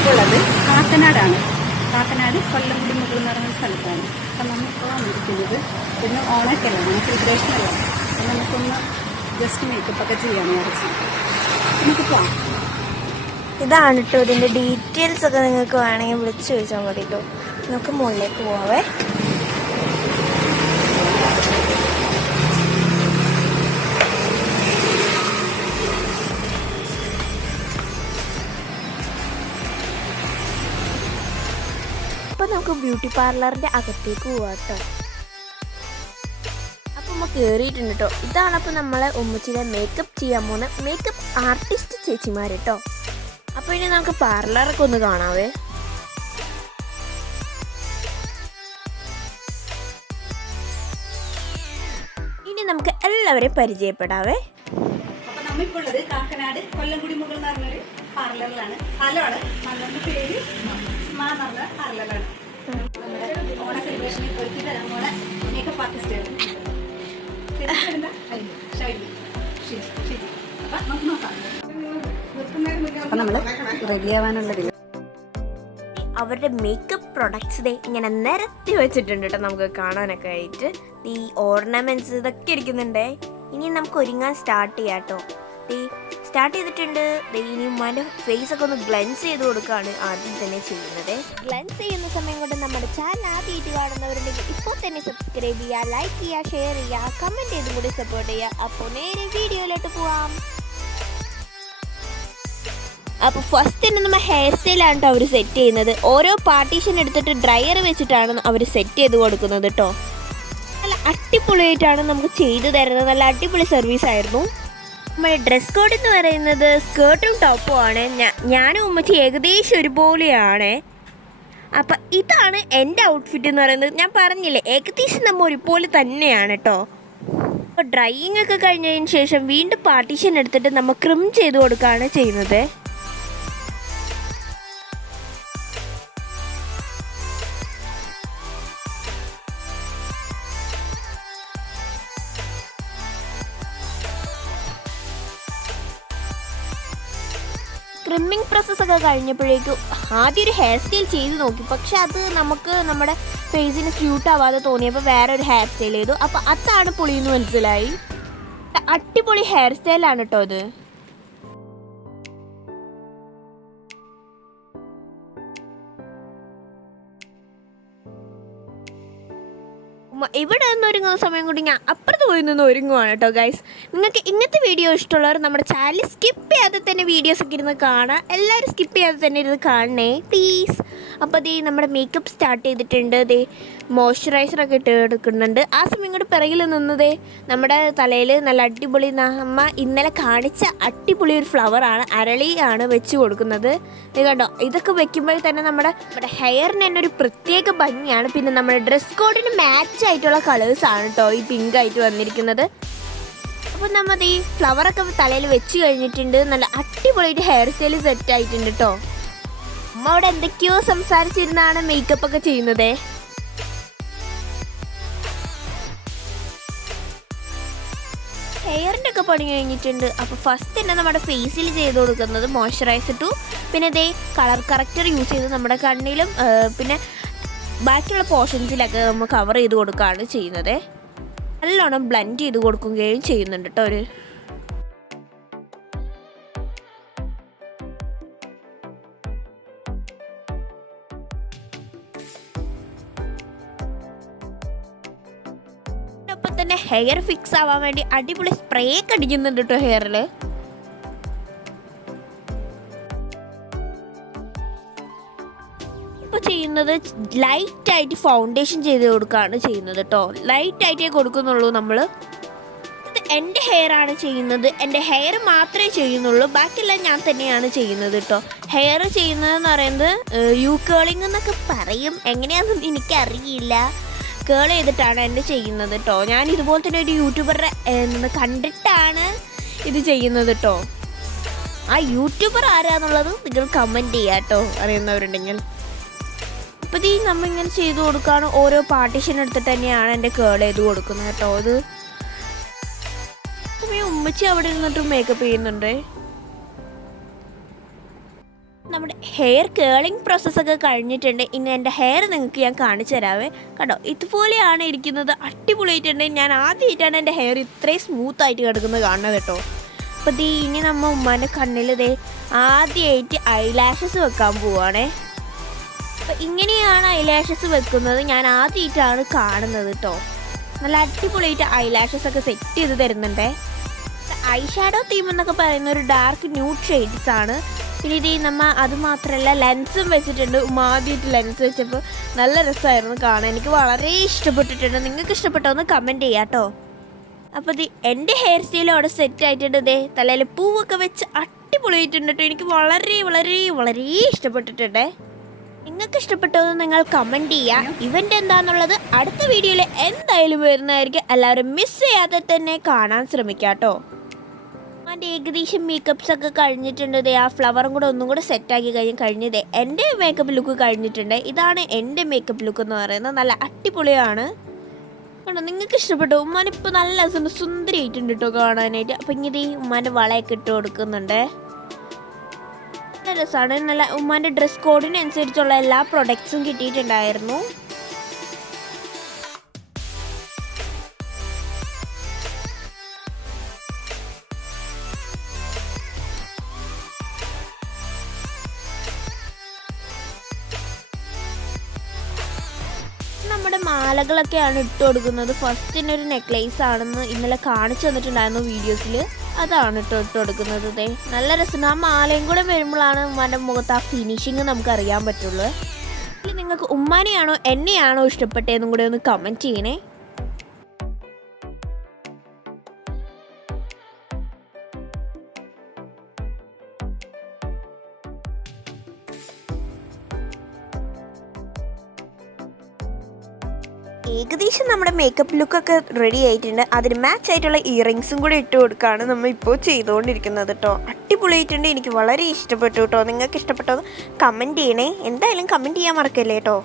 നമ്മളിപ്പോൾ ഉള്ളത് കാക്കനാടാണ്. കാക്കനാട് കൊല്ലംകുടി മുകൾ എന്ന് പറയുന്ന സ്ഥലത്താണ്. അപ്പം നമ്മളിപ്പോൾ വന്നിരിക്കുന്നത് പിന്നെ ഓണൊക്കെയല്ല, നമുക്ക് സെലിബ്രേഷനല്ല, അപ്പം നമുക്കൊന്ന് ജസ്റ്റ് മേക്കപ്പ് ഒക്കെ ചെയ്യാമെന്ന് വിചാരിച്ചു. നമുക്ക് പോവാം. ഇതാണ് കേട്ടോ ഇതിൻ്റെ ഡീറ്റെയിൽസ് ഒക്കെ നിങ്ങൾക്ക് വേണമെങ്കിൽ വിളിച്ച് ചോദിച്ചാൽ മതി കേട്ടോ. നമുക്ക് മുകളിലേക്ക് പോവാവേ. അപ്പം നമുക്ക് ബ്യൂട്ടി പാർലറിൻ്റെ അകത്തേക്ക് പോവാം കേട്ടോ. അപ്പം നമ്മൾ കയറിയിട്ടുണ്ട് കേട്ടോ. ഇതാണ് അപ്പം നമ്മളെ ഉമ്മച്ചിനെ മേക്കപ്പ് ചെയ്യാൻ പോകുന്ന മേക്കപ്പ് ആർട്ടിസ്റ്റ് ചേച്ചിമാർ കേട്ടോ. അപ്പോൾ ഇനി നമുക്ക് പാർലറൊക്കെ ഒന്ന് കാണാവേ. ഇനി നമുക്ക് എല്ലാവരെയും പരിചയപ്പെടാവേ. അപ്പം നമ്മളിപ്പോൾ ഉള്ളത് കാക്കനാട് കൊല്ലംകുടി മുകൾ എന്ന് പറഞ്ഞൊരു പാർലറിലാണ്. സ്ഥലമാണ് നല്ലൊരു പേര് സ്മാ എന്ന് പറഞ്ഞ പാർലറാണ്. നമ്മുടെ ഓണ സെലിബ്രേഷനിൽ ഒരുക്കി തരാൻ പോലെ മേക്കപ്പ് ആർട്ടിസ്റ്റുകൾ അപ്പം നമ്മൾ റെഡി ആവാനുള്ളതിൽ അവരുടെ മേക്കപ്പ് പ്രൊഡക്ട്സ് ഇങ്ങനെ നിരത്തി വെച്ചിട്ടുണ്ട് കേട്ടോ. നമുക്ക് കാണാനൊക്കെ ആയിട്ട് ഈ ഓർണമെന്റ്സ് ഇതൊക്കെ ഇരിക്കുന്നുണ്ടേ. ഇനി നമുക്ക് ഒരുങ്ങാൻ സ്റ്റാർട്ട് ചെയ്യാം കേട്ടോ. സ്റ്റാർട്ട് ചെയ്തിട്ടുണ്ട്. ഇനി ഉമ്മാൻ്റെ ഫേസൊക്കെ ഒന്ന് ഗ്ലൻസ് ചെയ്ത് കൊടുക്കുകയാണ് ആദ്യം തന്നെ ചെയ്യുന്നത്. ഗ്ലൻസ് ചെയ്യുന്ന സമയം കൊണ്ട് നമ്മുടെ ചാനൽ ആദ്യമായിട്ട് കാണുന്നവരുണ്ടെങ്കിൽ ഇപ്പോൾ തന്നെ സബ്സ്ക്രൈബ് ചെയ്യുക, ലൈക്ക് ചെയ്യുക, ഷെയർ ചെയ്യുക, കമൻറ്റ് ചെയ്തും കൂടി സപ്പോർട്ട് ചെയ്യുക. അപ്പോൾ നേരെ വീഡിയോയിലോട്ട് പോവാം. അപ്പോൾ ഫസ്റ്റ് തന്നെ നമ്മൾ ഹെയർ സ്റ്റൈലാണ് കേട്ടോ അവർ സെറ്റ് ചെയ്യുന്നത്. ഓരോ പാർട്ടീഷൻ എടുത്തിട്ട് ഡ്രയർ വെച്ചിട്ടാണ് അവർ സെറ്റ് ചെയ്ത് കൊടുക്കുന്നത് കേട്ടോ. നല്ല അടിപൊളിയായിട്ടാണ് നമുക്ക് ചെയ്തു തരുന്നത്. നല്ല അടിപൊളി സർവീസ് ആയിരുന്നു. നമ്മുടെ ഡ്രസ് കോഡ് എന്ന് പറയുന്നത് സ്കേർട്ടും ടോപ്പും ആണ്. ഞാനും ഉമ്മച്ചി ഏകദേശം ഒരുപോലെയാണ്. അപ്പം ഇതാണ് എൻ്റെ ഔട്ട്ഫിറ്റ് എന്ന് പറയുന്നത്. ഞാൻ പറഞ്ഞില്ലേ, ഏകദേശം നമ്മൾ ഒരുപോലെ തന്നെയാണ് കേട്ടോ. അപ്പോൾ ഡ്രൈയിങ് ഒക്കെ കഴിഞ്ഞതിന് ശേഷം വീണ്ടും പാർട്ടീഷൻ എടുത്തിട്ട് നമ്മൾ ക്രിം ചെയ്ത് കൊടുക്കുകയാണ് ചെയ്യുന്നത്. ട്രിമ്മിങ് പ്രോസസ്സൊക്കെ കഴിഞ്ഞപ്പോഴേക്കും ആദ്യം ഒരു ഹെയർ സ്റ്റൈൽ ചെയ്ത് നോക്കി. പക്ഷെ അത് നമുക്ക് നമ്മുടെ ഫേസിന് സ്യൂട്ട് ആവാതെ തോന്നിയപ്പോൾ വേറെ ഒരു ഹെയർ സ്റ്റൈൽ ചെയ്തു. അപ്പോൾ അതാണ് പൊളിയെന്ന് മനസ്സിലായി. അടിപൊളി ഹെയർ സ്റ്റൈലാണ് കേട്ടോ അത്. ഇവിടെ നിന്ന് ഒരുങ്ങുന്ന സമയം കൊണ്ട് ഞാൻ അപ്പുറത്ത് പോയി നിന്ന് ഒരുങ്ങുവാണ് കേട്ടോ ഗൈസ്. നിങ്ങൾക്ക് ഇങ്ങനത്തെ വീഡിയോ ഇഷ്ടമുള്ളവർ നമ്മുടെ ചാനൽ സ്കിപ്പ് ചെയ്യാതെ തന്നെ വീഡിയോസൊക്കെ ഇരുന്ന് കാണാം. എല്ലാവരും സ്കിപ്പ് ചെയ്യാതെ തന്നെ ഇരുന്ന് കാണണേ പ്ലീസ്. അപ്പോൾ നമ്മുടെ മേക്കപ്പ് സ്റ്റാർട്ട് ചെയ്തിട്ടുണ്ട്. മോയ്സ്ചറൈസറൊക്കെ ഇട്ട് എടുക്കുന്നുണ്ട്. ആ സമയം കൂടി പിറകിൽ നിന്നത് നമ്മുടെ തലയിൽ നല്ല അടിപൊളി നമ്മ ഇന്നലെ കാണിച്ച അടിപൊളി ഒരു ഫ്ലവറാണ്, അരളിയാണ് വെച്ച് കൊടുക്കുന്നത്. ഇത് കണ്ടോ, ഇതൊക്കെ വെക്കുമ്പോൾ തന്നെ നമ്മുടെ ഹെയറിന് തന്നെ ഒരു പ്രത്യേക ഭംഗിയാണ്. പിന്നെ നമ്മുടെ ഡ്രസ് കോഡിന് മാച്ച് ആയിട്ടുള്ള കളേഴ്സാണ് കേട്ടോ ഈ പിങ്ക് ആയിട്ട് വന്നിരിക്കുന്നത്. അപ്പോൾ നമ്മൾ ഈ ഫ്ലവറൊക്കെ തലയിൽ വെച്ച് കഴിഞ്ഞിട്ടുണ്ട്. നല്ല അടിപൊളിയായിട്ട് ഹെയർ സ്റ്റൈൽ സെറ്റ് ആയിട്ടുണ്ട് കേട്ടോ. അമ്മ അവിടെ എന്തൊക്കെയോ സംസാരിച്ചിരുന്നാണ് മേക്കപ്പ് ഒക്കെ ചെയ്യുന്നത്. ഹെയറിൻ്റെ ഒക്കെ പണി കഴിഞ്ഞിട്ടുണ്ട്. അപ്പോൾ ഫസ്റ്റ് തന്നെ നമ്മുടെ ഫേസിൽ ചെയ്ത് കൊടുക്കുന്നത് മോയ്സ്ചറൈസർ ടു, പിന്നെ കളർ കറക്റ്റർ യൂസ് ചെയ്ത് നമ്മുടെ കണ്ണിലും പിന്നെ ബാക്കിയുള്ള പോർഷൻസിലൊക്കെ നമ്മൾ കവർ ചെയ്ത് കൊടുക്കുകയാണ് ചെയ്യുന്നത്. നല്ലോണം ബ്ലെൻഡ് ചെയ്ത് കൊടുക്കുകയും ചെയ്യുന്നുണ്ട് കേട്ടോ. ഒരു ഒപ്പം തന്നെ ഹെയർ ഫിക്സ് ആവാൻ വേണ്ടി അടിപൊളി സ്പ്രേ ഒക്കെ അടിക്കുന്നുണ്ട് കേട്ടോ ഹെയറിൽ. ഇപ്പോൾ ചെയ്യുന്നത് ലൈറ്റായിട്ട് ഫൗണ്ടേഷൻ ചെയ്ത് കൊടുക്കുകയാണ് ചെയ്യുന്നത് കേട്ടോ. ലൈറ്റായിട്ടേ കൊടുക്കുന്നുള്ളൂ നമ്മൾ. ഇത് എൻ്റെ ഹെയർ ആണ് ചെയ്യുന്നത്. എൻ്റെ ഹെയർ മാത്രമേ ചെയ്യുന്നുള്ളൂ, ബാക്കിയെല്ലാം ഞാൻ തന്നെയാണ് ചെയ്യുന്നത് കേട്ടോ. ഹെയർ ചെയ്യുന്നതെന്ന് പറയുന്നത് യു കേളിങ് എന്നൊക്കെ പറയും, എങ്ങനെയാണെന്ന് എനിക്കറിയില്ല. കേൾ ചെയ്തിട്ടാണ് എൻ്റെ ചെയ്യുന്നത് കേട്ടോ. ഞാൻ ഇതുപോലെ തന്നെ ഒരു യൂട്യൂബറുടെ കണ്ടിട്ടാണ് ഇത് ചെയ്യുന്നത് കേട്ടോ. ആ യൂട്യൂബർ ആരാന്നുള്ളത് നിങ്ങൾ കമൻറ്റ് ചെയ്യാം കേട്ടോ, അറിയുന്നവരുണ്ടെങ്കിൽ. അപ്പോൾ നമ്മളിങ്ങനെ ചെയ്ത് കൊടുക്കുകയാണ്. ഓരോ പാർട്ടീഷൻ എടുത്തിട്ട് തന്നെയാണ് എൻ്റെ കേൾ ചെയ്ത് കൊടുക്കുന്നത് കേട്ടോ. അത് ഉമ്മച്ചി അവിടെ ഇരുന്നിട്ട് മേക്കപ്പ് ചെയ്യുന്നുണ്ട്. നമ്മുടെ ഹെയർ കേളിംഗ് പ്രോസസ്സൊക്കെ കഴിഞ്ഞിട്ടുണ്ട്. ഇനി എൻ്റെ ഹെയർ നിങ്ങൾക്ക് ഞാൻ കാണിച്ചു തരാവേ. കണ്ടോ, ഇതുപോലെയാണ് ഇരിക്കുന്നത്. അടിപൊളിയായിട്ടുണ്ട്. ഞാൻ ആദ്യമായിട്ടാണ് എൻ്റെ ഹെയർ ഇത്രയും സ്മൂത്തായിട്ട് കിടക്കുന്നത് കാണുന്നത് കേട്ടോ. അപ്പോൾ ഇനി നമ്മൾ ഉമ്മാൻ്റെ കണ്ണിൽ ആദ്യമായിട്ട് ഐലാഷസ് വെക്കാൻ പോവുകയാണേ. അപ്പോൾ ഇങ്ങനെയാണ് ഐലാഷസ് വെക്കുന്നത്. ഞാൻ ആദ്യമായിട്ടാണ് കാണുന്നത് കേട്ടോ. നല്ല അടിപൊളിയായിട്ട് ഐലാഷസ് ഒക്കെ സെറ്റ് ചെയ്ത് തരുന്നുണ്ടേ. ഐ ഷാഡോ തീം എന്നൊക്കെ പറയുന്ന ഒരു ഡാർക്ക് ന്യൂഡ് ഷെയ്ഡ്സ് ആണ്. പിന്നെ നമ്മൾ അത് മാത്രമല്ല ലെൻസും വെച്ചിട്ടുണ്ട്. ആദ്യമായിട്ട് ലെൻസ് വെച്ചപ്പോൾ നല്ല രസമായിരുന്നു കാണാൻ. എനിക്ക് വളരെ ഇഷ്ടപ്പെട്ടിട്ടുണ്ട്. നിങ്ങൾക്ക് ഇഷ്ടപ്പെട്ടോ എന്ന് കമൻറ്റ് ചെയ്യാം കേട്ടോ. അപ്പോൾ എൻ്റെ ഹെയർ സ്റ്റൈൽ അവിടെ സെറ്റ് ആയിട്ടുണ്ട്. തലയിൽ പൂവൊക്കെ വെച്ച് അടിപൊളിയായിട്ടുണ്ട് കേട്ടോ. എനിക്ക് വളരെ വളരെ വളരെ ഇഷ്ടപ്പെട്ടിട്ടുണ്ട്. നിങ്ങൾക്ക് ഇഷ്ടപ്പെട്ടത് നിങ്ങൾ കമൻറ്റ് ചെയ്യുക. ഇവൻ്റ് എന്താണെന്നുള്ളത് അടുത്ത വീഡിയോയിൽ എന്തായാലും വരുന്നതായിരിക്കും. എല്ലാവരും മിസ് ചെയ്യാതെ തന്നെ കാണാൻ ശ്രമിക്കുക കേട്ടോ. എൻ്റെ ഏകദേശം മേക്കപ്സ് ഒക്കെ കഴിഞ്ഞിട്ടുണ്ട്. ആ ഫ്ലവറും കൂടെ ഒന്നും കൂടെ സെറ്റാക്കി കഴിഞ്ഞത് എൻ്റെ മേക്കപ്പ് ലുക്ക് കഴിഞ്ഞിട്ടുണ്ട്. ഇതാണ് എൻ്റെ മേക്കപ്പ് ലുക്ക് എന്ന് പറയുന്നത്. നല്ല അടിപൊളിയാണ് കണ്ടോ. നിങ്ങൾക്ക് ഇഷ്ടപ്പെട്ടു? ഉമ്മാനിപ്പോൾ നല്ല സുന്ദരിയായിട്ടുണ്ട് കേട്ടോ കാണാനായിട്ട്. അപ്പം ഇങ്ങനെ ഉമ്മാൻ്റെ വളയൊക്കെ ഇട്ട് കൊടുക്കുന്നുണ്ട്. നല്ല രസമാണ്. നല്ല ഉമ്മാൻ്റെ ഡ്രസ് കോഡിനനുസരിച്ചുള്ള എല്ലാ പ്രൊഡക്ട്സും കിട്ടിയിട്ടുണ്ടായിരുന്നു. നമ്മുടെ മാലകളൊക്കെയാണ് ഇട്ട് കൊടുക്കുന്നത്. ഫസ്റ്റിൻ്റെ ഒരു നെക്ലേസ് ആണെന്ന് ഇന്നലെ കാണിച്ചു തന്നിട്ടുണ്ടായിരുന്നു വീഡിയോസിൽ. അതാണ് ഇട്ട് കൊടുക്കുന്നത്. നല്ല രസമാണ്. ആ മാലയും കൂടെ വരുമ്പോഴാണ് ഉമ്മാൻ്റെ മുഖത്ത് ആ ഫിനിഷിങ് നമുക്ക് അറിയാൻ പറ്റുള്ളൂ. നിങ്ങൾക്ക് ഉമ്മാനെയാണോ എന്നെയാണോ ഇഷ്ടപ്പെട്ടതെന്നും കൂടെ ഒന്ന് കമൻറ്റ് ചെയ്യണേ. ഏകദേശം നമ്മുടെ മേക്കപ്പ് ലുക്കൊക്കെ റെഡി ആയിട്ടുണ്ട്. അതിന് മാച്ച് ആയിട്ടുള്ള ഇയറിങ്സും കൂടി ഇട്ട് കൊടുക്കുകയാണ് നമ്മൾ ഇപ്പോൾ ചെയ്തുകൊണ്ടിരിക്കുന്നത് കേട്ടോ. അടിപൊളിയായിട്ടുണ്ട്. എനിക്ക് വളരെ ഇഷ്ടപ്പെട്ടു കേട്ടോ. നിങ്ങൾക്ക് ഇഷ്ടപ്പെട്ടോ കമൻറ്റ് ചെയ്യണേ. എന്തായാലും കമൻറ്റ് ചെയ്യാൻ മറക്കല്ലേ കേട്ടോ.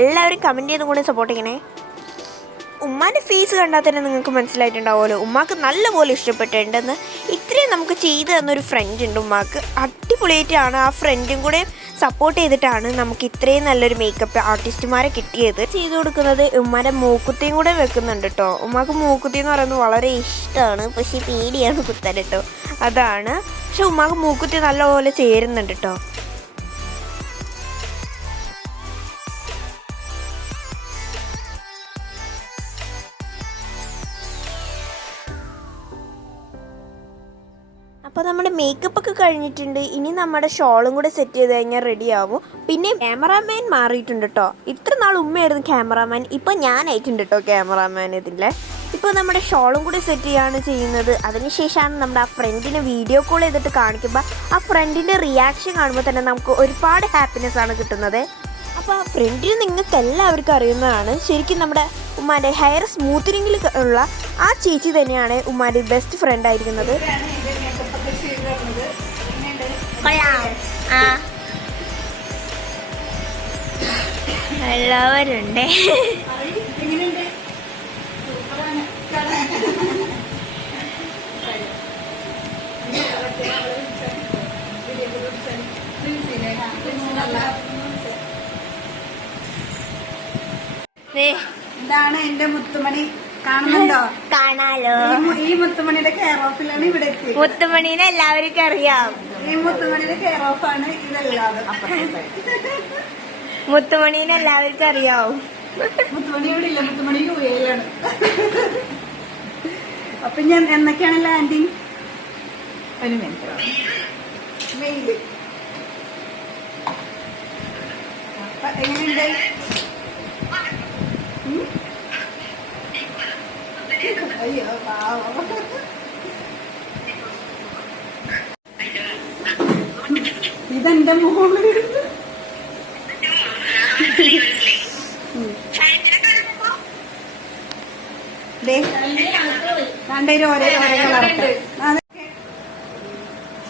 എല്ലാവരും കമൻറ്റ് ചെയ്തും കൂടി സപ്പോർട്ട് ചെയ്യണേ. ഉമ്മാൻ്റെ ഫേസ് കണ്ടാൽ തന്നെ നിങ്ങൾക്ക് മനസ്സിലായിട്ടുണ്ടാവുമല്ലോ ഉമ്മാക്ക് നല്ലപോലെ ഇഷ്ടപ്പെട്ടിട്ടുണ്ടെന്ന്. ഇത്രയും നമുക്ക് ചെയ്തു തന്നൊരു ഫ്രണ്ട് ഉണ്ട് ഉമ്മാക്ക്. അടിപൊളിയായിട്ടാണ്. ആ ഫ്രണ്ടും കൂടെ സപ്പോർട്ട് ചെയ്തിട്ടാണ് നമുക്ക് ഇത്രയും നല്ലൊരു മേക്കപ്പ് ആർട്ടിസ്റ്റുമാരെ കിട്ടിയത്. ചെയ്തു കൊടുക്കുന്നത് ഉമ്മാൻ്റെ മൂക്കുത്തിയും കൂടെ വെക്കുന്നുണ്ട് കേട്ടോ. ഉമ്മാക്ക് മൂക്കുത്തി എന്ന് പറയുന്നത് വളരെ ഇഷ്ടമാണ്. പക്ഷേ പേടിയാണ് കുത്താൻ കേട്ടോ. അതാണ്. പക്ഷെ ഉമ്മാക്ക് മൂക്കുത്തി നല്ലപോലെ ചേരുന്നുണ്ട് കേട്ടോ. അപ്പോൾ നമ്മുടെ മേക്കപ്പ് ഒക്കെ കഴിഞ്ഞിട്ടുണ്ട്. ഇനി നമ്മുടെ ഷോളും കൂടെ സെറ്റ് ചെയ്ത് കഴിഞ്ഞാൽ റെഡി ആവും. പിന്നെ ക്യാമറാമാൻ മാറിയിട്ടുണ്ട് കേട്ടോ. ഇത്ര നാൾ ഉമ്മയായിരുന്നു ക്യാമറാമാൻ. ഇപ്പോൾ ഞാനായിട്ടുണ്ട് കേട്ടോ ക്യാമറാമാൻ ഇതിൻ്റെ. ഇപ്പോൾ നമ്മുടെ ഷോളും കൂടെ സെറ്റ് ചെയ്യാണ് ചെയ്യുന്നത്. അതിനുശേഷമാണ് നമ്മുടെ ആ ഫ്രണ്ടിനെ വീഡിയോ കോൾ ചെയ്തിട്ട് കാണിക്കുമ്പോൾ ആ ഫ്രണ്ടിൻ്റെ റിയാക്ഷൻ കാണുമ്പോൾ തന്നെ നമുക്ക് ഒരുപാട് ഹാപ്പിനെസ് ആണ് കിട്ടുന്നത്. അപ്പോൾ ആ ഫ്രണ്ടിന് നിങ്ങൾക്ക് എല്ലാവർക്കും അറിയുന്നതാണ്. ശരിക്കും നമ്മുടെ ഉമ്മാൻ്റെ ഹെയർ സ്മൂത്തനിങ്ങിൽ ഉള്ള ആ ചേച്ചി തന്നെയാണ് ഉമ്മാൻ്റെ ബെസ്റ്റ് ഫ്രണ്ട് ആയിരിക്കുന്നത്. എല്ലാവരുണ്ട്. ഇതാണ് എന്റെ മുത്തുമണി. കാണുന്നുണ്ടോ? കാണാലോ. ഈ മുത്തുമണിയുടെ കെയർ ഓഫിലാണ് ഇവിടെ എത്തി. മുത്തുമണീനെ എല്ലാവർക്കും അറിയാം. ഈ മുത്തുമണിയുടെ കെയർ ഓഫ് ആണ് ഇതെല്ലാവരും. മുത്തുമണീനെ എല്ലാവർക്കും അറിയാവും. മുത്തുമണി ഇവിടെ ഇല്ല. മുത്തുമണി യുഎയിലാണ്. അപ്പൊ ഞാൻ എന്നൊക്കെയാണ് ലാൻഡിങ്? ഒരു മിനിറ്റ്. മെയില് എങ്ങനെയുണ്ട്? അയ്യോ പാവം. ഇതെന്റെ മോള്. രണ്ടേരും ഒരേ കളറുണ്ട്.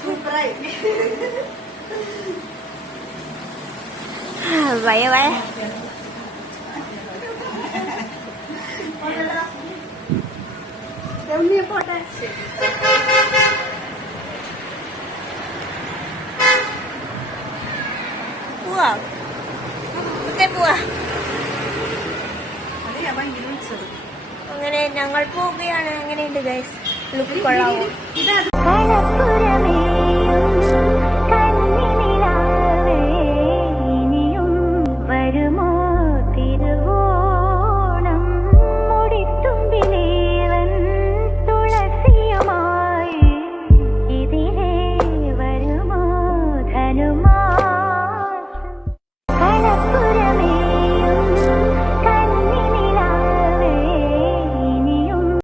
സൂപ്പറായി. വയ വയ പോട്ടെ. പോവാ പോവാ. അതെ അവൻ ഇങ്ങനെ വിളിച്ചത്. അങ്ങനെ ഞങ്ങൾ പോവുകയാണ്. എങ്ങനെയുണ്ട് ഗൈസ്? ലുക്ക് കൊള്ളാവോ? ഇതാ